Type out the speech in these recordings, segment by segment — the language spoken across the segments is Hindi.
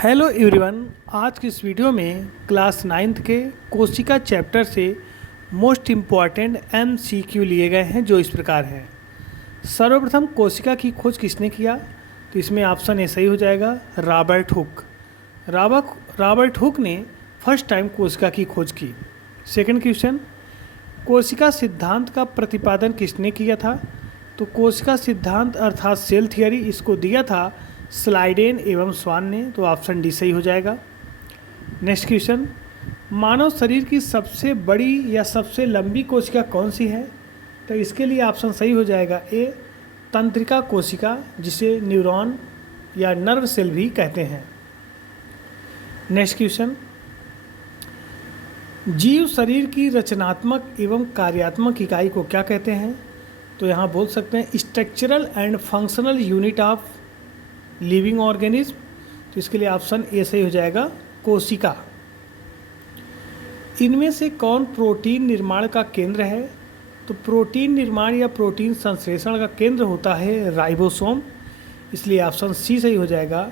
Hello everyone. आज की इस वीडियो में क्लास 9th के कोशिका चैप्टर से मोस्ट इम्पॉर्टेंट MCQ लिए गए हैं जो इस प्रकार हैं। सर्वप्रथम कोशिका की खोज किसने किया? तो इसमें ऑप्शन ए सही हो जाएगा, रॉबर्ट हुक। रॉबर्ट हुक ने फर्स्ट टाइम कोशिका की खोज की। सेकंड क्वेश्चन, कोशिका सिद्धांत का प्रतिपादन किसने किया था? तो कोशिका सिद्धांत अर्थात सेल थियरी इसको दिया था स्लाइडेन एवं स्वान ने, तो ऑप्शन डी सही हो जाएगा। नेक्स्ट क्वेश्चन, मानव शरीर की सबसे बड़ी या सबसे लंबी कोशिका कौन सी है? तो इसके लिए ऑप्शन सही हो जाएगा ए, तंत्रिका कोशिका, जिसे न्यूरॉन या नर्व सेल भी कहते हैं। नेक्स्ट क्वेश्चन, जीव शरीर की रचनात्मक एवं कार्यात्मक इकाई को क्या कहते हैं? तो यहाँ बोल सकते हैं structural and functional unit of living organism. तो इसके लिए ऑप्शन ए सही हो जाएगा, कोशिका। इनमें से कौन प्रोटीन निर्माण का केंद्र है? तो प्रोटीन निर्माण या प्रोटीन संश्लेषण का केंद्र होता है राइबोसोम, इसलिए ऑप्शन सी सही हो जाएगा।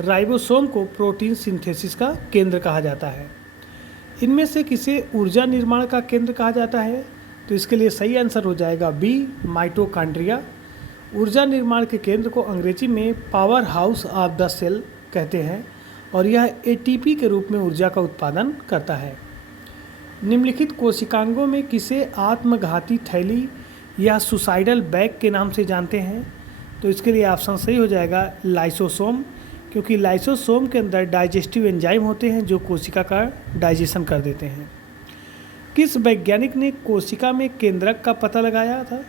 राइबोसोम को प्रोटीन सिंथेसिस का केंद्र कहा जाता है। इनमें से किसे ऊर्जा निर्माण का केंद्र कहा जाता है? तो इसके लिए सही आंसर हो जाएगा बी, माइटोकॉन्ड्रिया। ऊर्जा निर्माण के केंद्र को अंग्रेजी में power house of the cell कहते हैं और यह ATP के रूप में ऊर्जा का उत्पादन करता है। निम्नलिखित कोशिकांगों में किसे आत्मघाती थैली या सुसाइडल बैग के नाम से जानते हैं? तो इसके लिए ऑप्शन सही हो जाएगा लाइसोसोम, क्योंकि लाइसोसोम के अंदर डाइजेस्टिव एंजाइम होते हैं जो कोशिका का डाइजेशन कर देते हैं। किस वैज्ञानिक ने कोशिका में केंद्रक का पता लगाया था?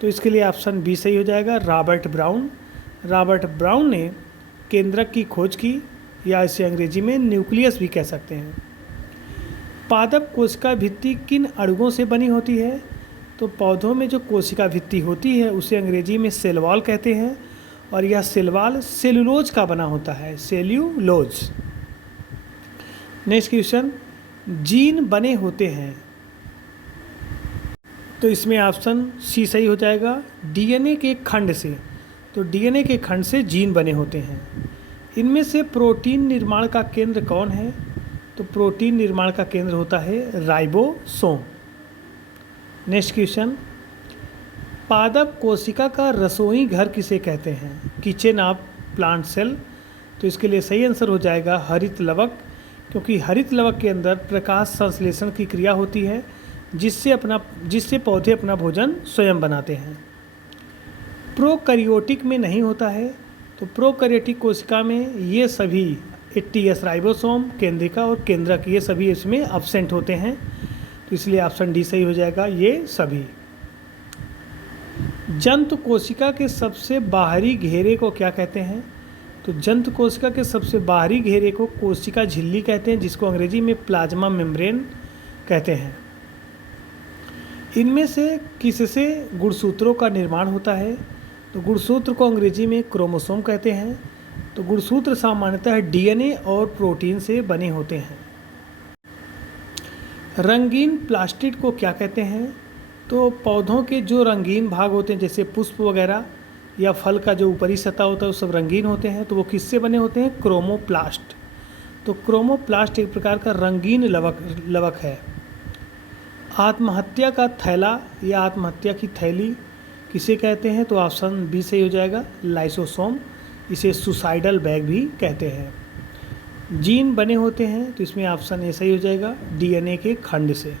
तो इसके लिए ऑप्शन बी सही हो जाएगा, रॉबर्ट ब्राउन। रॉबर्ट ब्राउन ने केंद्रक की खोज की, या इसे अंग्रेजी में न्यूक्लियस भी कह सकते हैं। पादप कोशिका भित्ति किन अणुओं से बनी होती है? तो पौधों में जो कोशिका भित्ति होती है उसे अंग्रेजी में सेल वॉल कहते हैं और यह सेल वॉल सेलुलोज का बना होता है, सेल्यूलोज। नेक्स्ट क्वेश्चन, जीन बने होते हैं, तो इसमें ऑप्शन सी सही हो जाएगा, DNA के खंड से। तो DNA के खंड से जीन बने होते हैं। इनमें से प्रोटीन निर्माण का केंद्र कौन है? तो प्रोटीन निर्माण का केंद्र होता है राइबोसोम। नेक्स्ट क्वेश्चन, पादप कोशिका का रसोई घर किसे कहते हैं? Kitchen of plant cell. तो इसके लिए सही आंसर हो जाएगा हरित लवक, क्योंकि हरित लवक के अंदर प्रकाश संश्लेषण की क्रिया होती है जिससे पौधे अपना भोजन स्वयं बनाते हैं। प्रोकैरियोटिक में नहीं होता है, तो प्रोकैरियोटिक कोशिका में ये सभी ATS राइबोसोम, केंद्रिका और केंद्रक ये सभी इसमें एब्सेंट होते हैं, तो इसलिए ऑप्शन डी सही हो जाएगा, ये सभी। जंतु कोशिका के सबसे बाहरी घेरे को क्या कहते हैं? तो जंतु कोशिका के सबसे बाहरी घेरे को कोशिका झिल्ली कहते हैं, जिसको अंग्रेजी में प्लाज्मा मेम्ब्रेन कहते हैं। इनमें से किससे गुणसूत्रों का निर्माण होता है? तो गुणसूत्र को अंग्रेजी में क्रोमोसोम कहते हैं। तो गुणसूत्र सामान्यतः DNA और प्रोटीन से बने होते हैं। रंगीन प्लास्टिड को क्या कहते हैं? तो पौधों के जो रंगीन भाग होते हैं, जैसे पुष्प वगैरह या फल का जो ऊपरी सतह होता है वो सब रंगीन होते हैं, तो वो किससे बने होते हैं? क्रोमोप्लास्ट। तो क्रोमोप्लास्ट एक प्रकार का रंगीन लवक है। आत्महत्या का थैला या आत्महत्या की थैली किसे कहते हैं? तो ऑप्शन बी सही हो जाएगा, लाइसोसोम। इसे सुसाइडल बैग भी कहते हैं। जीन बने होते हैं, तो इसमें ऑप्शन ए सही हो जाएगा, DNA के खंड से।